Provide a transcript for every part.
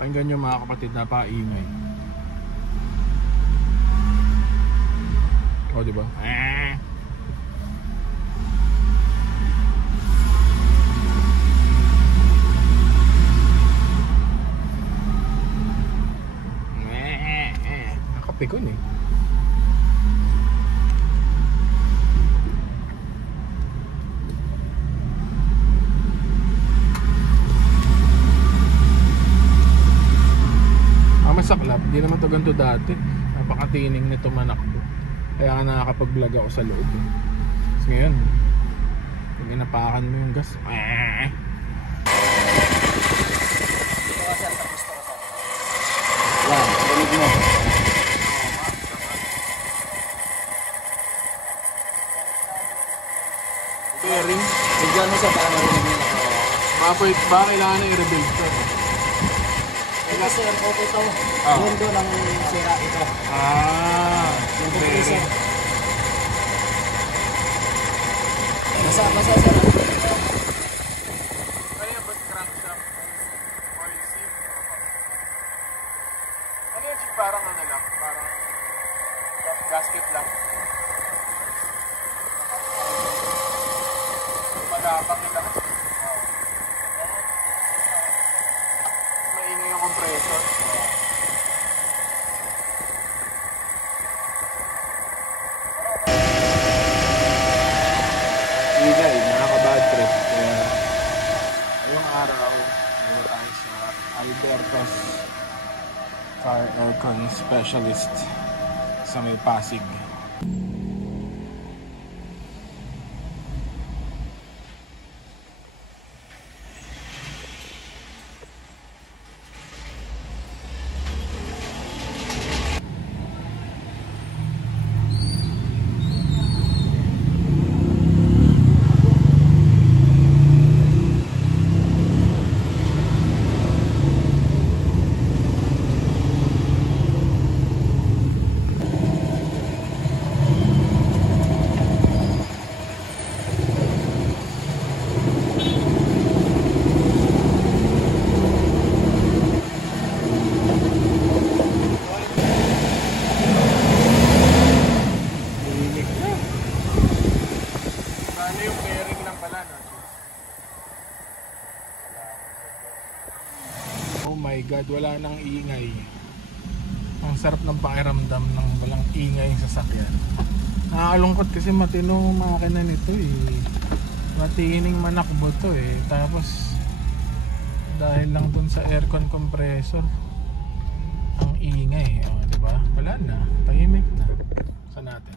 Pakinggan nyo mga kapatid, napakaingay. O diba? Nakapikon eh. Masaklap, hindi naman to ganito dati. Napakatining nito manak ko. Kaya nga nakakapag-vlog ako sa loob eh. Kasi ngayon, kung inapakan mo yung gas, yan, tulig mo. bearing. Bigyan mo sa para marinig nila. Ba kailangan na i-rebuild to? Kasi ang auto ito, yun doon ang sira ito. Yung compressor. Basa sir. Kaya ba't crankshaft? Oil seal? Ano yun? Parang ano lang? Parang gasket lang. Malapang nila kasi. Maingay yung compressor. Ingay, nakaka-bad trip. Kaya ngayong araw, ano tayo sa Alberto's Car Aircon Specialist sa may Pasig. Oh my god, wala nang ingay. Ang sarap ng pakiramdam ng walang ingay yung sasakyan. Nakakalungkot kasi matino makina nito eh. Matining manakbo to eh. Tapos dahil lang dun sa aircon compressor ang ingay. O, diba? Wala na, tahimik na. Saan natin?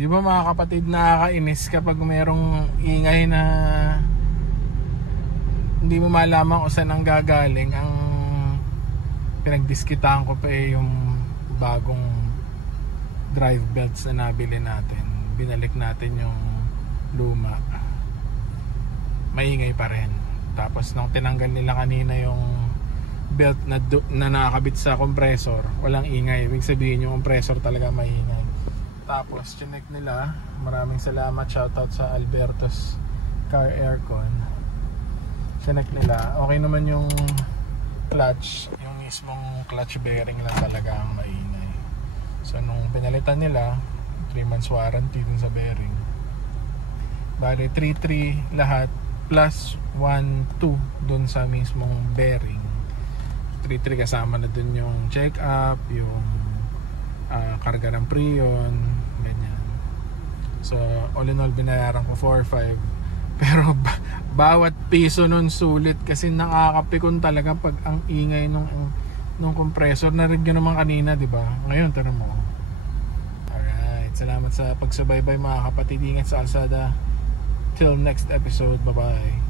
Di ba mga kapatid, nakakainis kapag mayroong ingay na hindi mo malaman kung saan ang gagaling. Ang pinagdiskitahan ko pa eh yung bagong drive belts na nabili natin. Binalik natin yung luma, maingay pa rin. Tapos nung tinanggal nila kanina yung belt na nakakabit sa compressor, walang ingay. Ibig sabihin yung compressor talaga maingay. Tapos chinek nila, maraming salamat, shoutout sa Alberto's Car Aircon. Chinek nila, okay naman yung clutch, yung mismong clutch bearing lang talaga ang maingay. So nung pinalitan nila, 3 months warranty dun sa bearing. Bale 3.3 lahat plus 1.2 dun sa mismong bearing. 3.3 kasama na dun yung check up, yung karga ng prion, ganyan. So all in all binayaran ko 4.5. Pero bawat piso nun sulit kasi nakakapikon talaga pag ang ingay nung compressor. Narinig nyo naman kanina, di ba? Ngayon tanong mo. Alright, salamat sa pagsubaybay mga kapatid. Ingat sa kalsada. Till next episode, bye bye.